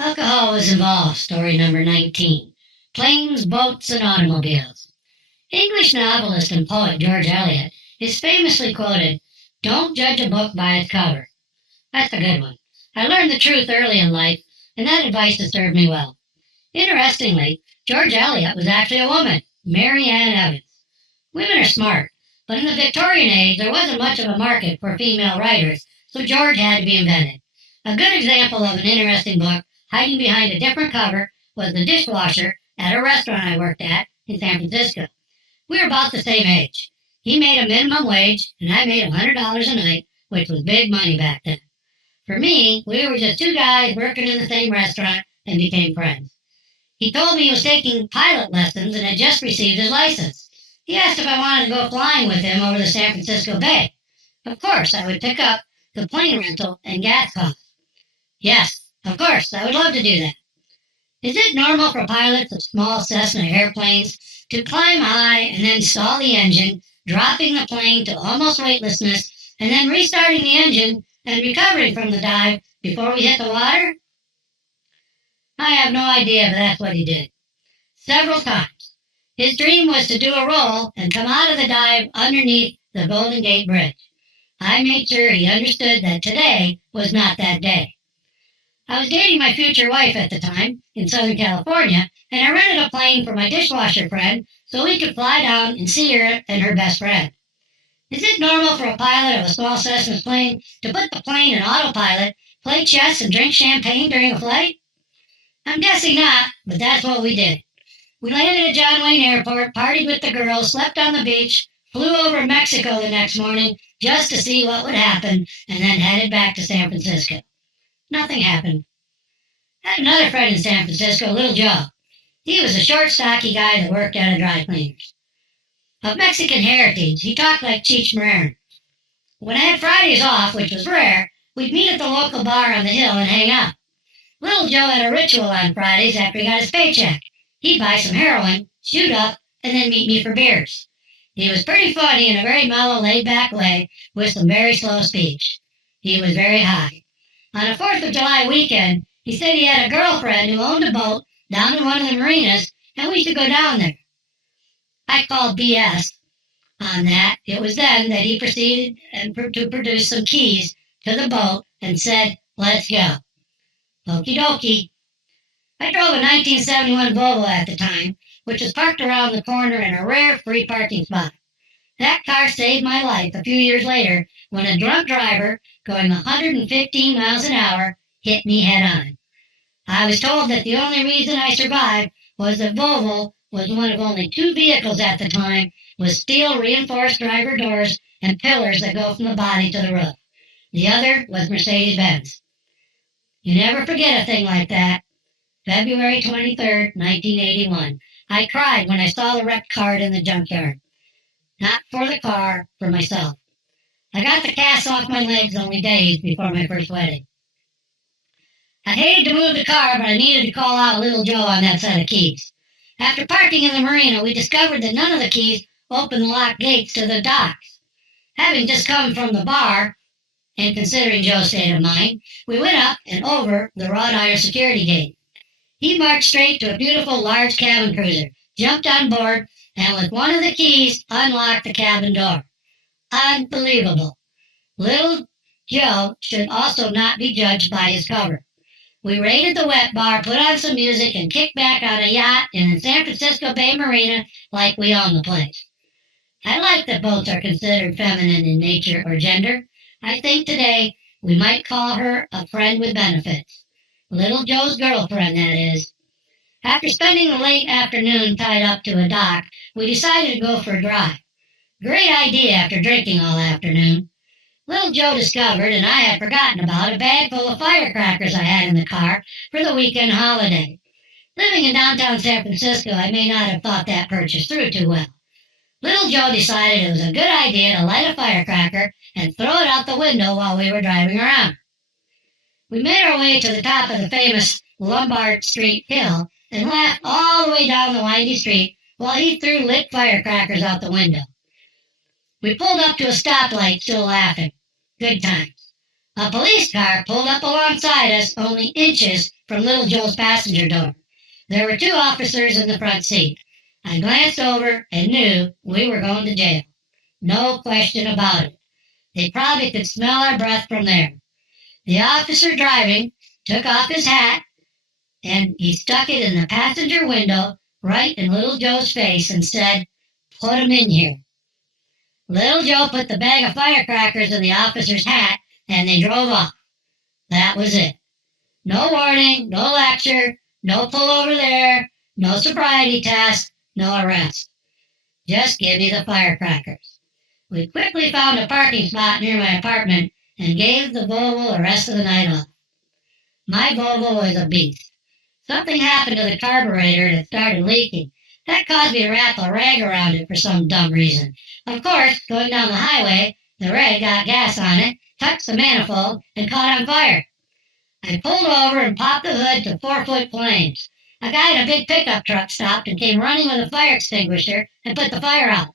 Alcohol was involved, story number 19. Planes, boats, and automobiles. English novelist and poet George Eliot is famously quoted, "Don't judge a book by its cover." That's a good one. I learned the truth early in life, and that advice has served me well. Interestingly, George Eliot was actually a woman, Mary Ann Evans. Women are smart, but in the Victorian age there wasn't much of a market for female writers, so George had to be invented. A good example of an interesting book hiding behind a different cover was The Dishwasher at a restaurant I worked at in San Francisco. We were about the same age. He made a minimum wage, and I made $100 a night, which was big money back then. For me, we were just two guys working in the same restaurant and became friends. He told me he was taking pilot lessons and had just received his license. He asked if I wanted to go flying with him over the San Francisco Bay. Of course, I would pick up the plane rental and gas costs. Yes, of course, I would love to do that. Is it normal for pilots of small Cessna airplanes to climb high and then stall the engine, dropping the plane to almost weightlessness, and then restarting the engine and recovering from the dive before we hit the water? I have no idea, but that's what he did. Several times. His dream was to do a roll and come out of the dive underneath the Golden Gate Bridge. I made sure he understood that today was not that day. I was dating my future wife at the time in Southern California, and I rented a plane for my dishwasher friend so we could fly down and see her and her best friend. Is it normal for a pilot of a small Cessna plane to put the plane in autopilot, play chess, and drink champagne during a flight? I'm guessing not, but that's what we did. We landed at John Wayne Airport, partied with the girls, slept on the beach, flew over Mexico the next morning just to see what would happen, and then headed back to San Francisco. Nothing happened. I had another friend in San Francisco, Little Joe. He was a short, stocky guy that worked at a dry cleaner's. Of Mexican heritage, he talked like Cheech Marin. When I had Fridays off, which was rare, we'd meet at the local bar on the hill and hang out. Little Joe had a ritual on Fridays after he got his paycheck. He'd buy some heroin, shoot up, and then meet me for beers. He was pretty funny in a very mellow, laid-back way with some very slow speech. He was very high. On a 4th of July weekend, he said he had a girlfriend who owned a boat down in one of the marinas, and we should go down there. I called BS on that. It was then that he proceeded to produce some keys to the boat and said, "Let's go." Okie dokie. I drove a 1971 Volvo at the time, which was parked around the corner in a rare free parking spot. That car saved my life a few years later when a drunk driver going 115 miles an hour hit me head on. I was told that the only reason I survived was that Volvo was one of only two vehicles at the time with steel reinforced driver doors and pillars that go from the body to the roof. The other was Mercedes-Benz. You never forget a thing like that. February 23rd, 1981. I cried when I saw the wrecked cart in the junkyard. Not for the car, for myself. I got the cast off my legs only days before my first wedding. I hated to move the car, but I needed to call out Little Joe on that set of keys. After parking in the marina, we discovered that none of the keys opened the locked gates to the docks. Having just come from the bar, and considering Joe's state of mind, we went up and over the wrought iron security gate. He marched straight to a beautiful large cabin cruiser, jumped on board, and with one of the keys unlocked the cabin door. Unbelievable. Little Joe should also not be judged by his cover. We raided the wet bar, put on some music, and kicked back on a yacht in the San Francisco Bay Marina like we own the place. I like that boats are considered feminine in nature or gender. I think today we might call her a friend with benefits. Little Joe's girlfriend, that is. After spending the late afternoon tied up to a dock, we decided to go for a drive. Great idea after drinking all afternoon. Little Joe discovered, and I had forgotten about, a bag full of firecrackers I had in the car for the weekend holiday. Living in downtown San Francisco, I may not have thought that purchase through too well. Little Joe decided it was a good idea to light a firecracker and throw it out the window while we were driving around. We made our way to the top of the famous Lombard Street Hill and laughed all the way down the windy street while he threw lit firecrackers out the window. We pulled up to a stoplight, still laughing. Good times. A police car pulled up alongside us only inches from Little Joe's passenger door. There were two officers in the front seat. I glanced over and knew we were going to jail. No question about it. They probably could smell our breath from there. The officer driving took off his hat and he stuck it in the passenger window right in Little Joe's face and said, "Put him in here." Little Joe put the bag of firecrackers in the officer's hat and they drove off. That was it. No warning, no lecture, no pull over there, no sobriety test, no arrest. Just give me the firecrackers. We quickly found a parking spot near my apartment and gave the Volvo the rest of the night off. My Volvo was a beast. Something happened to the carburetor and it started leaking. That caused me to wrap a rag around it for some dumb reason. Of course, going down the highway, the rag got gas on it, touched the manifold, and caught on fire. I pulled over and popped the hood to 4-foot flames. A guy in a big pickup truck stopped and came running with a fire extinguisher and put the fire out.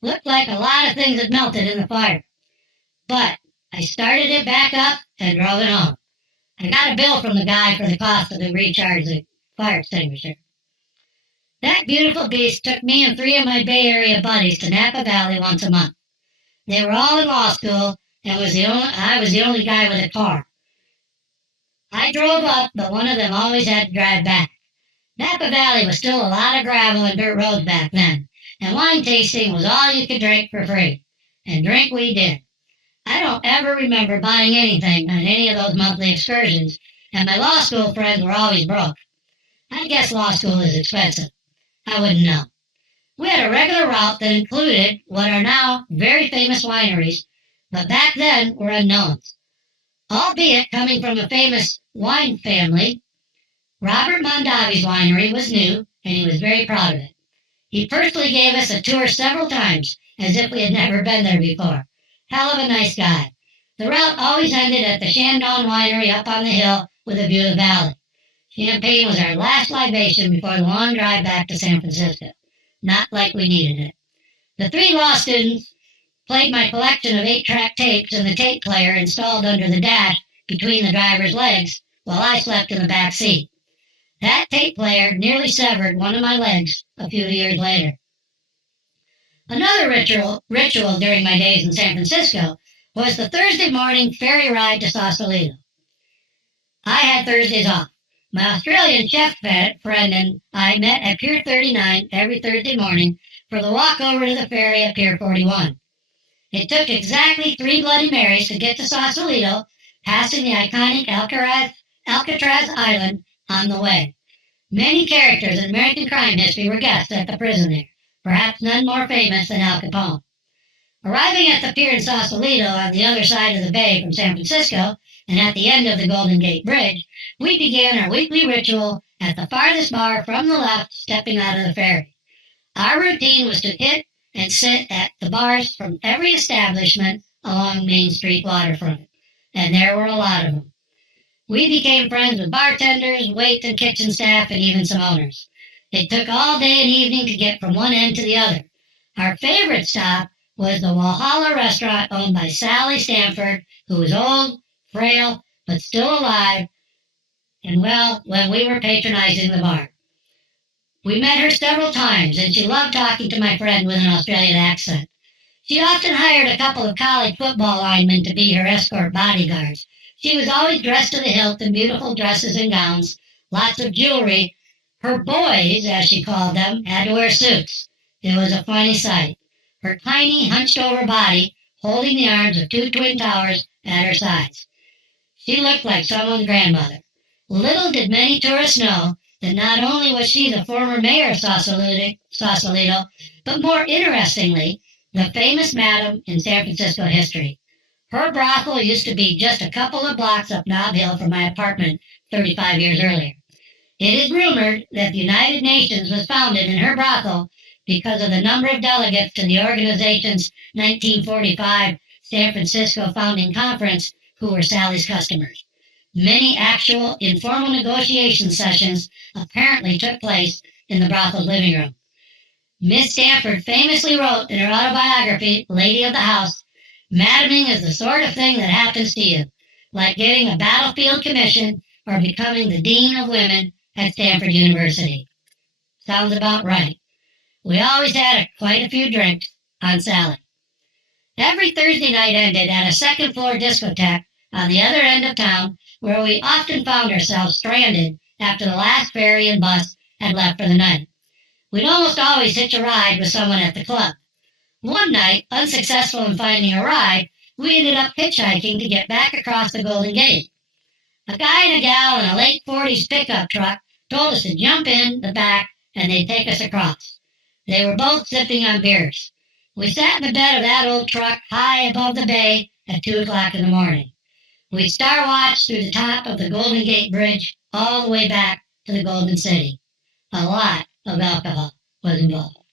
Looked like a lot of things had melted in the fire. But I started it back up and drove it home. I got a bill from the guy for the cost of the recharge the fire extinguisher. That beautiful beast took me and 3 of my Bay Area buddies to Napa Valley once a month. They were all in law school, and I was the only guy with a car. I drove up, but one of them always had to drive back. Napa Valley was still a lot of gravel and dirt roads back then, and wine tasting was all you could drink for free. And drink we did. I don't ever remember buying anything on any of those monthly excursions, and my law school friends were always broke. I guess law school is expensive. I wouldn't know. We had a regular route that included what are now very famous wineries, but back then were unknowns. Albeit coming from a famous wine family, Robert Mondavi's winery was new, and he was very proud of it. He personally gave us a tour several times, as if we had never been there before. Hell of a nice guy. The route always ended at the Shandong Winery up on the hill with a view of the valley. Champagne was our last libation before the long drive back to San Francisco. Not like we needed it. The 3 law students played my collection of 8-track tapes in the tape player installed under the dash between the driver's legs while I slept in the back seat. That tape player nearly severed one of my legs a few years later. Another ritual during my days in San Francisco was the Thursday morning ferry ride to Sausalito. I had Thursdays off. My Australian chef friend and I met at Pier 39 every Thursday morning for the walk over to the ferry at Pier 41. It took exactly 3 Bloody Marys to get to Sausalito, passing the iconic Alcatraz Island on the way. Many characters in American crime history were guests at the prison there, perhaps none more famous than Al Capone. Arriving at the pier in Sausalito on the other side of the bay from San Francisco, and at the end of the Golden Gate Bridge, we began our weekly ritual at the farthest bar from the left stepping out of the ferry. Our routine was to hit and sit at the bars from every establishment along Main Street waterfront, and there were a lot of them. We became friends with bartenders, wait and kitchen staff, and even some owners. It took all day and evening to get from one end to the other. Our favorite stop was the Walhalla restaurant owned by Sally Stanford, who was old, frail, but still alive, and well, when we were patronizing the bar. We met her several times, and she loved talking to my friend with an Australian accent. She often hired a couple of college football linemen to be her escort bodyguards. She was always dressed to the hilt in beautiful dresses and gowns, lots of jewelry. Her boys, as she called them, had to wear suits. It was a funny sight. Her tiny, hunched-over body holding the arms of 2 twin towers at her sides. She looked like someone's grandmother. Little did many tourists know that not only was she the former mayor of Sausalito, but more interestingly, the famous madam in San Francisco history. Her brothel used to be just a couple of blocks up Nob Hill from my apartment 35 years earlier. It is rumored that the United Nations was founded in her brothel because of the number of delegates to the organization's 1945 San Francisco Founding Conference who were Sally's customers. Many actual informal negotiation sessions apparently took place in the brothel's living room. Miss Stanford famously wrote in her autobiography, Lady of the House, "Madaming is the sort of thing that happens to you. like getting a battlefield commission or becoming the dean of women at Stanford University. Sounds about right. We always had quite a few drinks on Sally. Every Thursday night ended at a second-floor discotheque on the other end of town, where we often found ourselves stranded after the last ferry and bus had left for the night. We'd almost always hitch a ride with someone at the club. One night, unsuccessful in finding a ride, we ended up hitchhiking to get back across the Golden Gate. A guy and a gal in a late 40s pickup truck told us to jump in the back and they'd take us across. They were both sipping on beers. We sat in the bed of that old truck high above the bay at 2 o'clock in the morning. We star watched through the top of the Golden Gate Bridge all the way back to the Golden City. A lot of alcohol was involved.